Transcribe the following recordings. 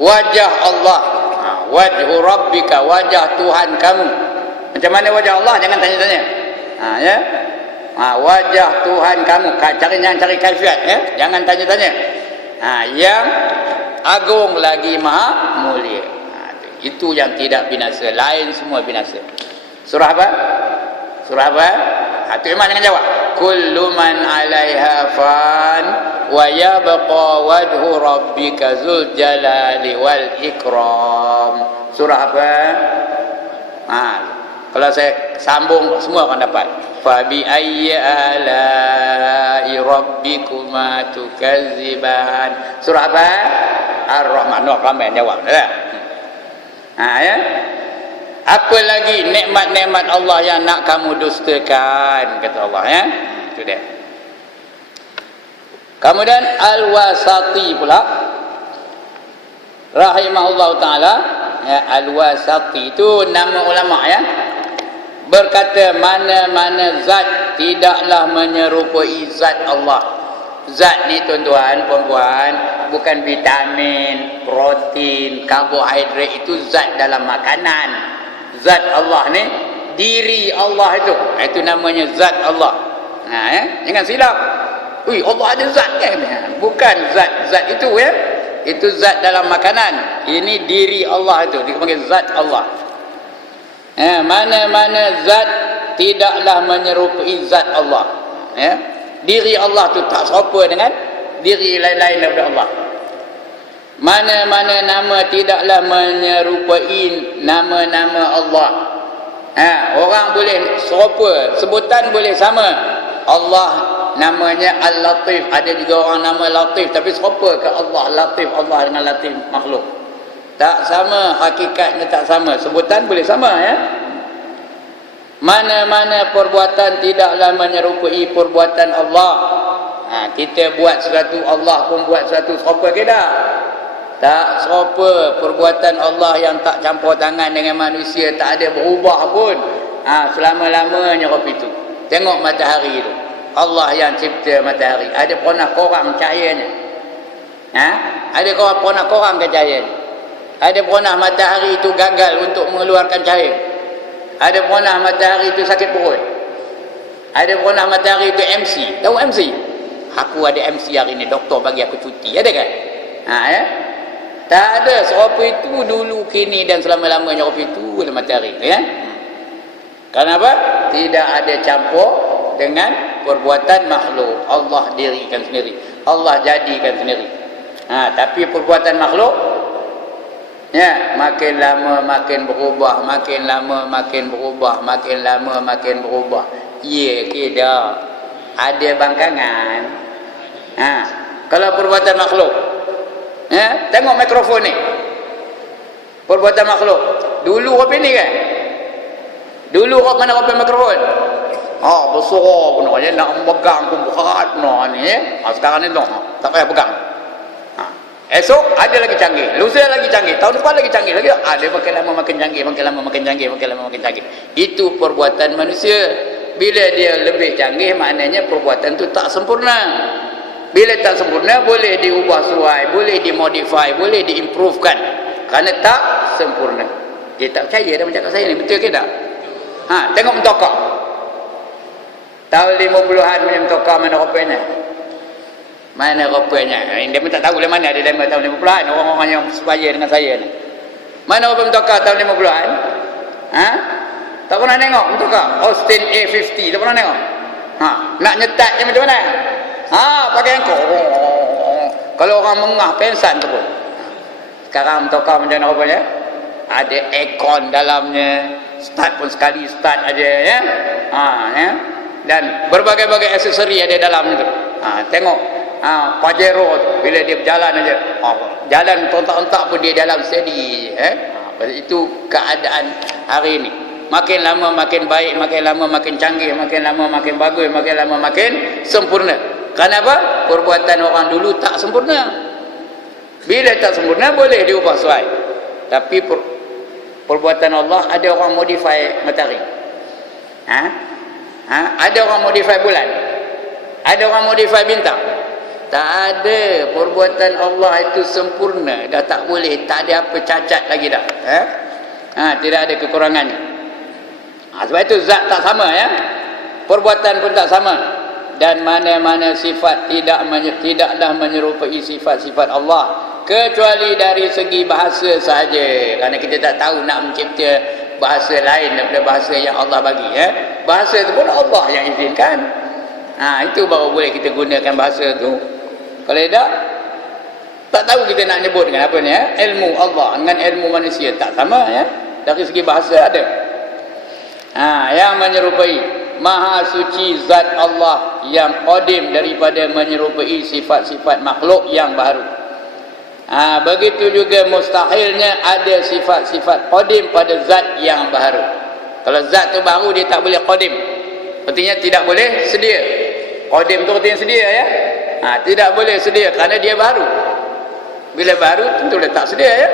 wajah Allah, wajhu rabbika, wajah Tuhan kamu. Macam mana wajah Allah? Jangan tanya-tanya. Ya. Wajah Tuhan kamu, jangan cari kaifiat, ya. Jangan tanya-tanya. Yang agung lagi maha mulia. Itu yang tidak binasa, lain semua binasa. Surah apa? Surah apa? Itu Iman jangan jawab. Kullu man 'alaiha fan wa yabqa wajhu rabbika dzul jalali wal ikram. Surah apa? Kalau saya sambung semua akan dapat. Fa bi ayyi ala'i rabbikuma tukazziban. Surah apa? Ar-Rahman. Ramai jawab dah. Ya. Apa lagi nikmat-nikmat Allah yang nak kamu dustakan, kata Allah, ya. Itu dia. Kemudian Al-Wasati pula rahimahullah taala, ya, Al-Wasati itu nama ulama, ya. Berkata mana-mana zat tidaklah menyerupai zat Allah. Zat ni tuan-tuan, puan-puan, bukan vitamin, protein, karbohidrat, itu zat dalam makanan. Zat Allah ni diri Allah itu namanya zat Allah. Jangan silap. Allah ada zat kan? Bukan zat itu, ya. Itu zat dalam makanan. Ini diri Allah itu dipanggil zat Allah. Mana-mana zat tidaklah menyerupai zat Allah, ya. Diri Allah tu tak serupa dengan diri lain-lain daripada Allah. Mana-mana nama tidaklah menyerupai nama-nama Allah. Orang boleh serupa, sebutan boleh sama. Allah namanya Al-Latif, ada juga orang nama Latif, tapi serupa ke Allah Latif, Allah dengan Latif makhluk? Tak sama, hakikatnya tak sama. Sebutan boleh sama, ya. Mana-mana perbuatan tidaklah menyerupai perbuatan Allah. Kita buat sesuatu, Allah pun buat sesuatu, serupa ke tak? Tak serupa. Perbuatan Allah yang tak campur tangan dengan manusia, tak ada berubah pun selama-lamanya rupa itu. Tengok matahari itu, Allah yang cipta matahari. Ada pernah korang cahayanya? Ada pernah korang ke cahayanya? Ada pernah matahari itu gagal untuk mengeluarkan cahaya? Ada pernah matahari itu sakit perut? Ada pernah matahari itu MC? Tahu MC? Aku ada MC hari ni, doktor bagi aku cuti. Ada kan? Ya? Tak ada. Serupa itu dulu, kini dan selama-lamanya serupa itu dalam matahari, ya. Kenapa? Tidak ada campur dengan perbuatan makhluk. Allah dirikan sendiri, Allah jadikan sendiri. Tapi perbuatan makhluk, ya, makin lama makin berubah, makin lama makin berubah, makin lama makin berubah. Ya, kira ada bangkangan. Kalau perbuatan makhluk, ya, tengok mikrofon ni, perbuatan makhluk. Dulu apa ni kan? Dulu orang mana apa mikrofon? Besar pun nak pegang pun berat pun ni, ya. Sekarang ni tak payah pegang. Esok ada lagi canggih, lusa lagi canggih, tahun depan lagi canggih lagi. Dia makin lama makin canggih, makin lama makin canggih, makin lama makin canggih. Itu perbuatan manusia. Bila dia lebih canggih, maknanya perbuatan tu tak sempurna. Bila tak sempurna, boleh diubah suai, boleh dimodify, boleh diimprovekan. Kerana tak sempurna. Dia tak percaya dah macam saya ni, betul ke tak? Tengok mentokak. Tahun 50-an punya mentokak mana rupanya? Mana rupanya? Dia pun tak tahu lah mana ada demo tahun 50-an. Orang-orang yang sebaya dengan saya ni. Mana rupa mentokak tahun 50-an? Tak pernah tengok mentokak Austin A50, tak pernah tengok. Nak nyetat je macam mana? Pakai yang kalau orang mengah pensan tu pun. Sekarang mentokak macam mana rupanya? Ada aircon dalamnya, start pun sekali start aja, ya. Ya. Dan berbagai-bagai aksesori ada dalam itu. Tengok Pajero bila dia berjalan aja, jalan tontak-ontak pun dia dalam steady, itu keadaan hari ini. Makin lama makin baik, makin lama makin canggih, makin lama makin bagus, makin lama makin sempurna. Kenapa? Perbuatan orang dulu tak sempurna. Bila tak sempurna boleh diubah sesuai. Tapi perbuatan Allah, ada orang modify matahari. Ada orang modify bulan. Ada orang modify bintang. Tak ada. Perbuatan Allah itu sempurna. Dah tak boleh. Tak ada apa cacat lagi dah. Tidak ada kekurangannya. Sebab itu zat tak sama ya. Perbuatan pun tak sama. Dan mana-mana sifat tidaklah menyerupai sifat-sifat Allah. Kecuali dari segi bahasa sahaja. Kerana kita tak tahu nak mencipta bahasa lain daripada bahasa yang Allah bagi. Bahasa itu pun Allah yang izinkan. Itu baru boleh kita gunakan bahasa tu. Kalau tak tahu kita nak nyebut dengan apa ni ilmu Allah dengan ilmu manusia tak sama ya. Dari segi bahasa ada. Yang menyerupai Maha suci zat Allah yang qadim daripada menyerupai sifat-sifat makhluk yang baru. Begitu juga mustahilnya ada sifat-sifat qadim pada zat yang baru. Kalau zat tu baru dia tak boleh qadim. Artinya tidak boleh sedia. Qadim tu artinya sedia ya. Tidak boleh sedia kerana dia baru. Bila baru tentu dia tak sedia ya.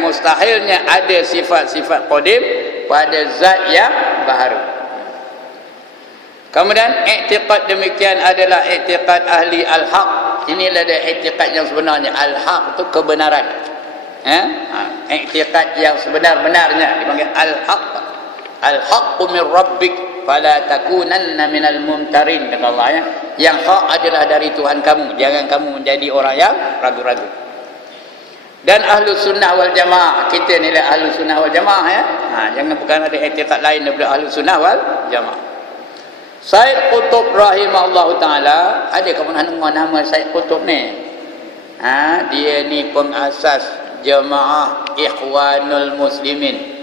Mustahilnya ada sifat-sifat qadim pada zat yang baru. Kemudian i'tiqad demikian adalah i'tiqad ahli al-haq. Inilah dia i'tiqad yang sebenarnya. Al-haq itu kebenaran. I'tiqad yang sebenar-benarnya dipanggil al-haq. Al-haqqu min rabbik fala takunanna minal mumtarin, kata Allah ya. Yang hak adalah dari Tuhan kamu, jangan kamu menjadi orang yang ragu-ragu. Dan ahlu sunnah wal jamaah, kita nilai ahlu sunnah wal jamaah ya. Jangan bukan ada i'tiqad lain daripada ahlu sunnah wal jamaah. Said Qutb rahimahullah ta'ala, ada kamu nak dengar nama Said Qutb ni? Dia ni pengasas jemaah Ikhwanul Muslimin.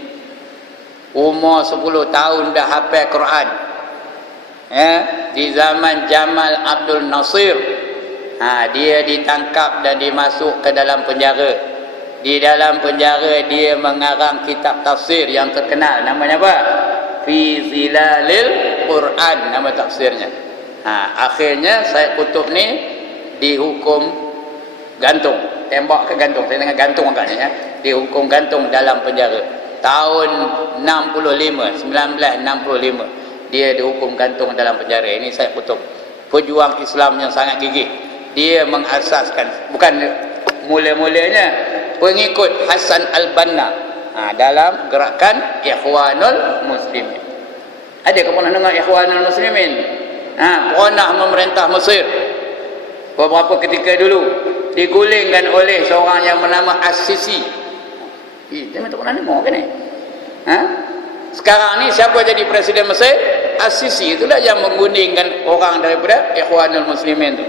Umur 10 tahun dah hafal Quran. Di zaman Jamal Abdul Nasir. Dia ditangkap dan dimasuk ke dalam penjara. Di dalam penjara dia mengarang kitab tafsir yang terkenal. Namanya apa? Fi Zilalil Quran, nama tafsirnya. Akhirnya Said Qutb ni dihukum gantung. Tembak ke gantung. Saya dengar gantung agaknya ya. Dihukum gantung dalam penjara. Tahun 1965 dia dihukum gantung dalam penjara. Ini Said Qutb, pejuang Islam yang sangat gigih. Dia mengasaskan, bukan mula-mulanya, pengikut Hasan al-Banna dalam gerakan Ikhwanul Muslimin. Ada ke pernah dengar Ikhwanul Muslimin? Pernah memerintah Mesir beberapa ketika dulu, digulingkan oleh seorang yang bernama As-Sisi. Jangan tak pernah dengar ke ni? Sekarang ni siapa jadi presiden Mesir? As-Sisi. Itulah yang menggulingkan orang daripada Ikhwanul Muslimin tu.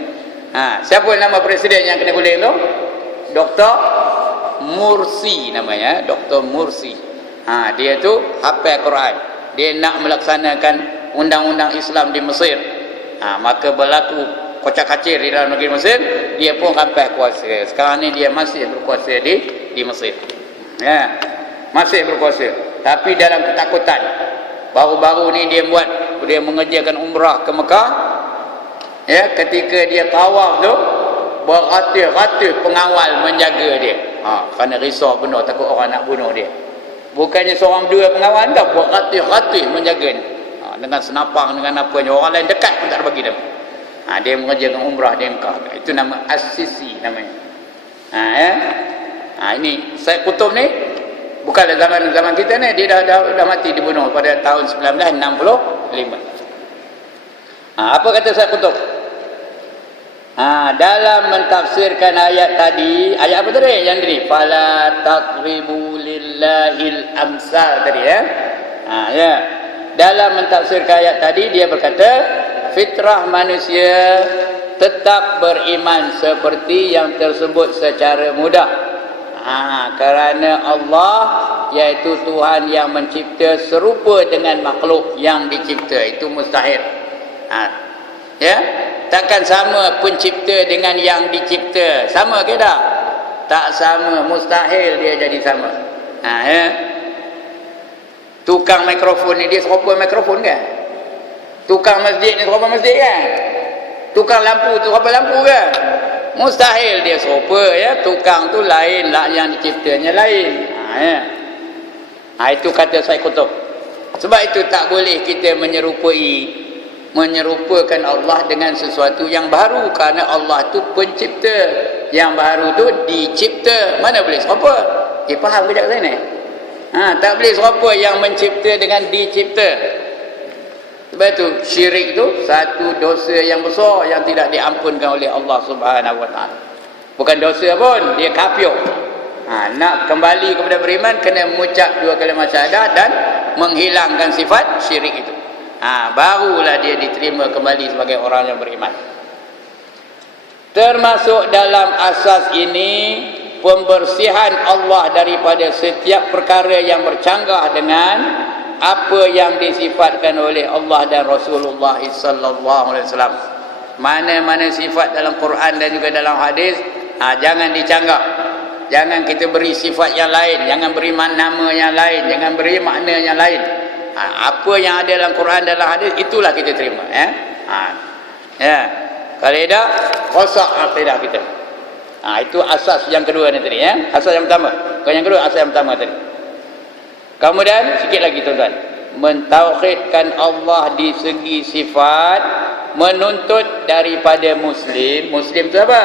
Siapa nama presiden yang kena guling tu? Dr. Mursi namanya, Dr. Mursi. Dia tu hafal Quran. Dia nak melaksanakan undang-undang Islam di Mesir. Maka berlaku kocak-kacir di dalam negeri Mesir. Dia pun hafal kuasa. Sekarang ni dia masih berkuasa di Mesir. Masih berkuasa, tapi dalam ketakutan. Baru-baru ni dia mengerjakan umrah ke Mekah. Ketika dia tawaf tu, beratus-ratus pengawal menjaga dia. Kerana risau benar, takut orang nak bunuh dia. Bukannya seorang dua pengawal, dah beratus-ratus menjaga dia. Dengan senapang, dengan apanya, orang lain dekat pun tak bagi dia. Dia mengerjakan umrah di Mekah. Itu nama As-Sisi namanya. Ini Said Qutb ni bukanlah zaman kita ni, dia dah mati, dibunuh pada tahun 1965. Apa kata Said Qutb? Dalam mentafsirkan ayat tadi, ayat apa tadi? Yang tadi, fala taqribu lillahil amsal tadi ya. Dalam mentafsirkan ayat tadi dia berkata, fitrah manusia tetap beriman seperti yang tersebut secara mudah. Kerana Allah iaitu Tuhan yang mencipta serupa dengan makhluk yang dicipta, itu mustahil. Takkan sama pencipta dengan yang dicipta. Sama ke tak? Tak sama, mustahil dia jadi sama. Tukang mikrofon ni dia serupa mikrofon kan? Tukang masjid ni serupa masjid kan? Tukang lampu tu serupa lampu kan? Mustahil dia serupa ya. Tukang tu lain lah, yang diciptanya lain. Itu kata Said Qutb. Sebab itu tak boleh kita menyerupai menyerupakan Allah dengan sesuatu yang baru, kerana Allah tu pencipta, yang baru tu dicipta. Mana boleh serupa? Faham ke tak sana? Tak boleh serupa yang mencipta dengan dicipta. Sebab tu syirik tu satu dosa yang besar yang tidak diampunkan oleh Allah Subhanahu Wa Taala. Bukan dosa pun, dia kafir. Nak kembali kepada beriman, kena mengucap dua kalimah syahadah dan menghilangkan sifat syirik itu. Barulah dia diterima kembali sebagai orang yang beriman. Termasuk dalam asas ini pembersihan Allah daripada setiap perkara yang bercanggah dengan apa yang disifatkan oleh Allah dan Rasulullah sallallahu alaihi wasallam. Mana-mana sifat dalam Quran dan juga dalam hadis, jangan dicanggah. Jangan kita beri sifat yang lain, jangan beri nama yang lain, jangan beri makna yang lain. Apa yang ada dalam Quran dan dalam hadis, itulah kita terima. Kalau tidak, rosak akidah kita. Itu asas yang kedua ni tadi. Asas yang pertama. Bukan yang kedua, asas yang pertama tadi. Kemudian, sikit lagi tuan-tuan. Mentauhidkan Allah di segi sifat, menuntut daripada Muslim. Muslim tu apa?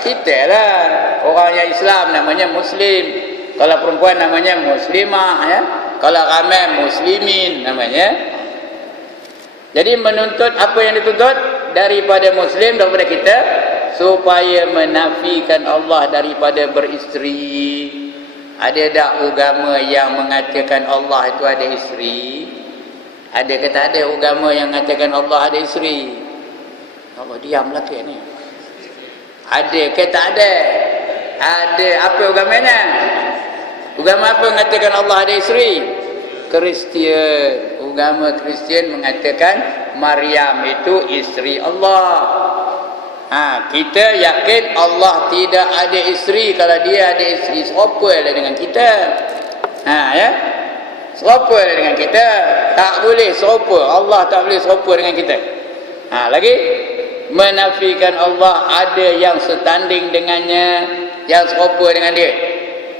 Kita lah. Orang yang Islam namanya Muslim. Kalau perempuan namanya Muslimah. Kalau ramai Muslimin namanya. Jadi menuntut apa yang dituntut daripada Muslim, daripada kita, supaya menafikan Allah daripada beristeri. Ada tak agama yang mengatakan Allah itu ada isteri? Ada ke tak ada agama yang mengatakan Allah ada isteri? Allah diamlah ke ni. Ada ke tak ada? Ada. Apa agamanya? Agama apa mengatakan Allah ada isteri? Kristian. Agama Kristian mengatakan Maryam itu isteri Allah. Kita yakin Allah tidak ada isteri. Kalau dia ada isteri, serupalah dengan kita. Serupalah dengan kita. Tak boleh serupa. Allah tak boleh serupa dengan kita. Lagi menafikan Allah ada yang setanding dengannya, yang serupa dengan dia.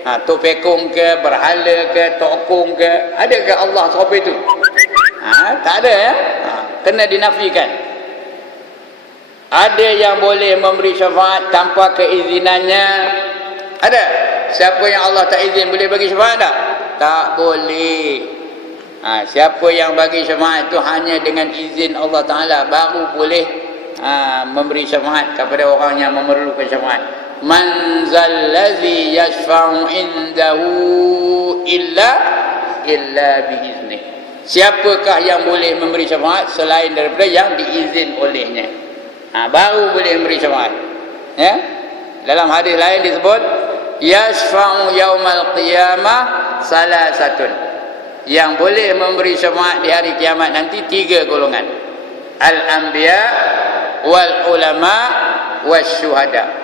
Tok pekong ke, berhala ke, tokong ke, adakah Allah serupa itu? Tak ada kena dinafikan. Ada yang boleh memberi syafaat tanpa keizinannya? Ada. Siapa yang Allah tak izin boleh bagi syafaat tak? Tak boleh. Siapa yang bagi syafaat itu hanya dengan izin Allah Ta'ala, baru boleh memberi syafaat kepada orang yang memerlukan syafaat. Man zallazi yashfa'u indahu illa biizni. Siapakah yang boleh memberi syafaat selain daripada yang diizin olehnya? Baru boleh memberi syafaat. Dalam hadis lain disebut yashfa'u yaumal qiyamah salasatun. Yang boleh memberi syafaat di hari kiamat nanti 3 golongan. Al-anbiya wal ulama wasyuhada.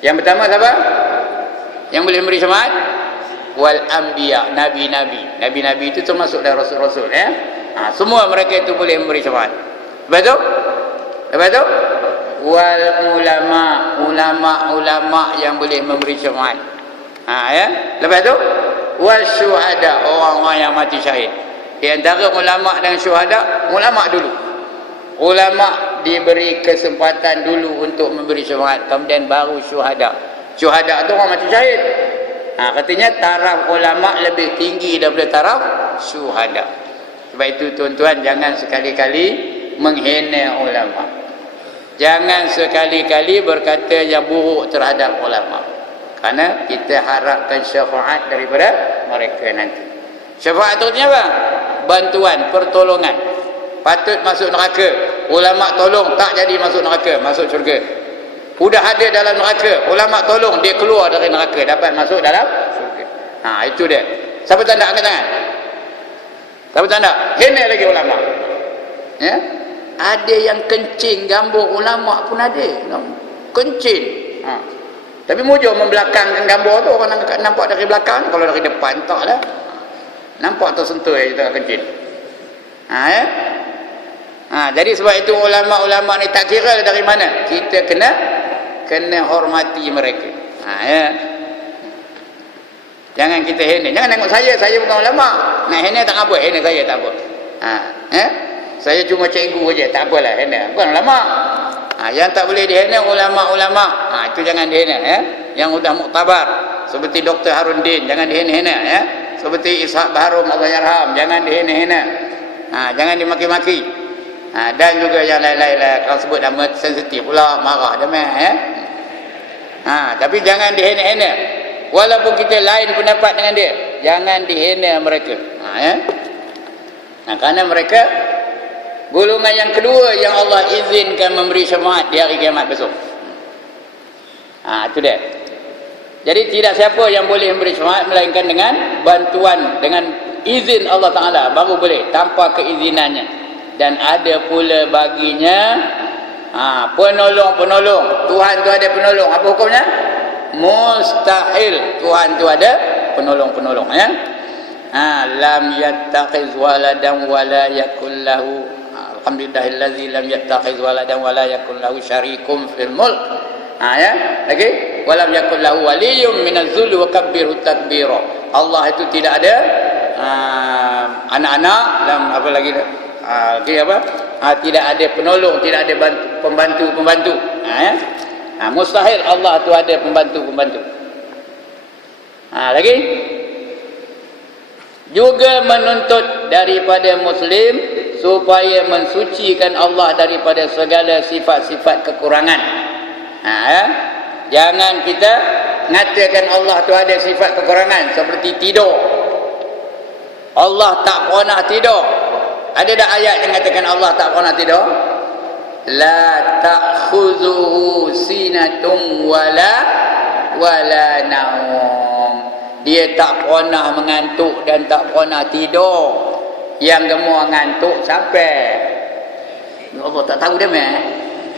Yang pertama siapa? Yang boleh memberi syafaat? Wal anbiya, nabi-nabi. Nabi-nabi itu termasuk dari rasul-rasul. Semua mereka itu boleh memberi syafaat. Betul? Lepas tu wal ulama yang boleh memberi syafaat. Lepas tu wasyuhada, orang-orang yang mati syahid. Di antara ulama dan syuhada, ulama dulu. Ulama diberi kesempatan dulu untuk memberi syafaat, kemudian baru syuhada. Syuhada tu orang mati syahid. Katanya taraf ulama lebih tinggi daripada taraf syuhada. Sebab itu tuan-tuan, jangan sekali-kali menghina ulama. Jangan sekali-kali berkata yang buruk terhadap ulama. Kerana kita harapkan syafaat daripada mereka nanti. Syafaat itu apa? Bantuan, pertolongan. Patut masuk neraka, ulama tolong, tak jadi masuk neraka, masuk syurga. Sudah ada dalam neraka, ulama tolong, dia keluar dari neraka, dapat masuk dalam syurga. Itu dia. Siapa tanda? Angkat tangan. Siapa tanda? Hina lagi ulama. Ada yang kencing gambar ulama pun ada. Kencing. Tapi mujur membelakangkan gambar tu, orang nampak dari belakang. Kalau dari depan tak lah. Nampak tersentuh je tengah kencing. Jadi sebab itu ulama-ulama ni tak kira dari mana, kita kena hormati mereka. Jangan kita hina. Jangan tengok saya bukan ulama. Nak hina tak apa, hina saya tak apa. Saya cuma cikgu aja, tak apalah handle. Bukan ulama. Yang tak boleh dihandle ulama-ulama. Itu jangan dihandle ya. Yang sudah muktabar seperti Dr. Harun Din, jangan dihandle ya. Seperti Ishaq Baharum Allah yarham, jangan dihandle. Jangan dimaki-maki. Dan juga yang lain-lain lah, kalau sebut nama sensitif pula, marah dia ya. Tapi jangan dihandle. Walaupun kita lain pendapat dengan dia, jangan dihandle mereka. Kerana mereka golongan yang kedua yang Allah izinkan memberi syafaat di hari kiamat besok. Itu dia. Jadi tidak siapa yang boleh memberi syafaat melainkan dengan bantuan, dengan izin Allah Ta'ala baru boleh, tanpa keizinannya. Dan ada pula baginya penolong-penolong. Tuhan tu ada penolong. Apa hukumnya? Mustahil Tuhan tu ada penolong-penolong ya. Lam yattakhiz waladan wala yakul lahu, alhamdulillahillazi lam yattakhiz waladan wala yakul lahu syarikum fil mulk. Ya, lagi walam yakul lahu waliyyun minaz-zulli wa kabbirhu takbira. Allah itu tidak ada anak-anak dan apa lagi tidak ada penolong, tidak ada pembantu-pembantu. Mustahil Allah itu ada pembantu-pembantu. Lagi juga menuntut daripada Muslim supaya mensucikan Allah daripada segala sifat-sifat kekurangan. Jangan kita mengatakan Allah tu ada sifat kekurangan seperti tidur. Allah tak pernah tidur. Ada tak ayat yang mengatakan Allah tak pernah tidur? La ta'khuzuhu sinatun wala naum. Dia tak pernah mengantuk dan tak pernah tidur. Yang gemuk ngantuk siapa? Allah tak tahu dia meh.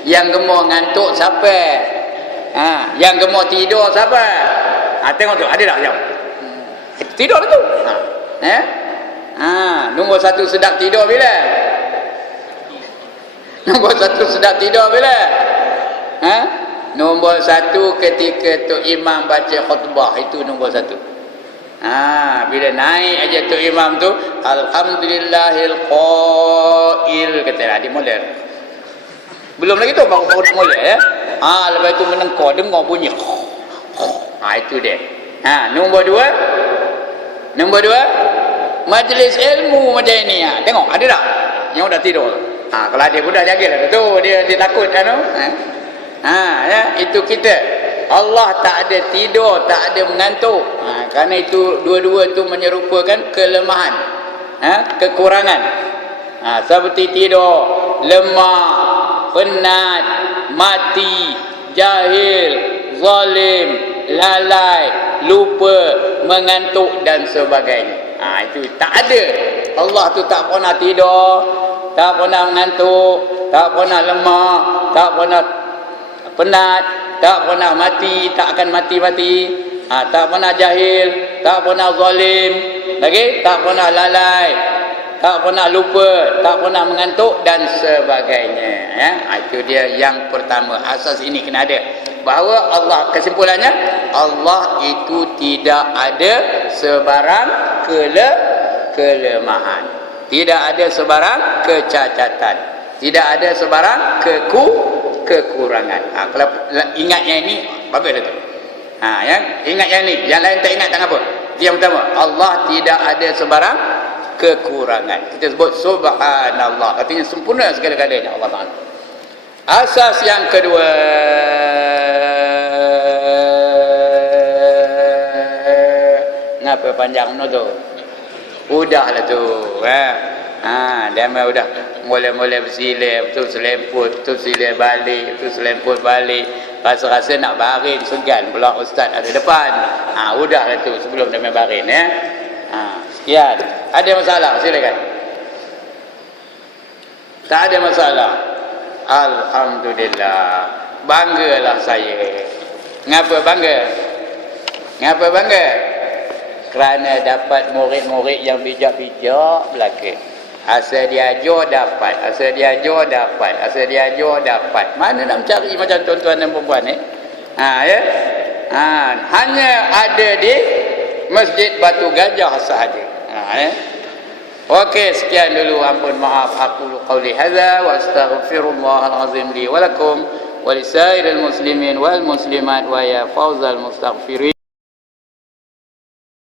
Yang gemuk ngantuk siapa? Yang gemuk tidur siapa? Tengok tu, ada tak jam? Tidur tu. Nombor satu sedap tidur bila? Nombor satu sedap tidur bila? Nombor satu ketika Tok Imam baca khutbah, itu nombor satu. Bila naik aja Tok Imam tu, alhamdulillahil qail, kata dia mula. Belum lagi tu baru mula ya. Lepas tu menengkor, dengar bunyi. Itu dia. Nombor dua, majlis ilmu macam ini. Tengok ada tak yang dah tidur? Kalau ada pun dah jagalah tu, dia takut kan tu. Ya, itu kita. Allah tak ada tidur, tak ada mengantuk. Kerana itu dua-dua tu menyerupakan kelemahan, kekurangan. Seperti tidur, lemah, penat, mati, jahil, zalim, lalai, lupa, mengantuk dan sebagainya. Itu tak ada. Allah tu tak pernah tidur, tak pernah mengantuk, tak pernah lemah, tak pernah penat, tak pernah mati, tak akan mati-mati, tak pernah jahil, tak pernah zalim, lagi tak pernah lalai, tak pernah lupa, tak pernah mengantuk dan sebagainya. Itu dia yang pertama. Asas ini kena ada. Bahawa Allah, kesimpulannya, Allah itu tidak ada sebarang kelemahan, tidak ada sebarang kecacatan, tidak ada sebarang kekurangan. Kalau ingat yang ini, bagus dah tu. Ingat yang ini, yang lain tak ingat tak apa. Yang pertama, Allah tidak ada sebarang kekurangan. Kita sebut subhanallah, artinya sempurna segala-galanya Allah Ta'ala. Asas yang kedua, ngapa panjang no tu? Udahlah tu. Dia memang udah mula-mula bersilap, tu selemput, tu silap balik, tu selemput balik. Rasa-rasa nak baring, segan pula ustaz ada depan. Udahlah tu sebelum dia main baring ya. Sekian. Ada masalah? Silakan. Tak ada masalah. Alhamdulillah. Banggalah saya. Ngapa bangga? Ngapa bangga? Kerana dapat murid-murid yang bijak-bijak belaka. Asal dia ajar dapat, asal dia ajar dapat, asal dia ajar dapat. Mana nak mencari macam tuan-tuan dan perempuan ni? Ya. Hanya ada di Masjid Batu Gajah sahaja. Ya. Okey, sekian dulu. Ampun maaf. Aqulu qauli hadza wa astaghfirullahal azim li wa lakum wa lisairil muslimin wal muslimat wa ya fauzal mustaghfirin.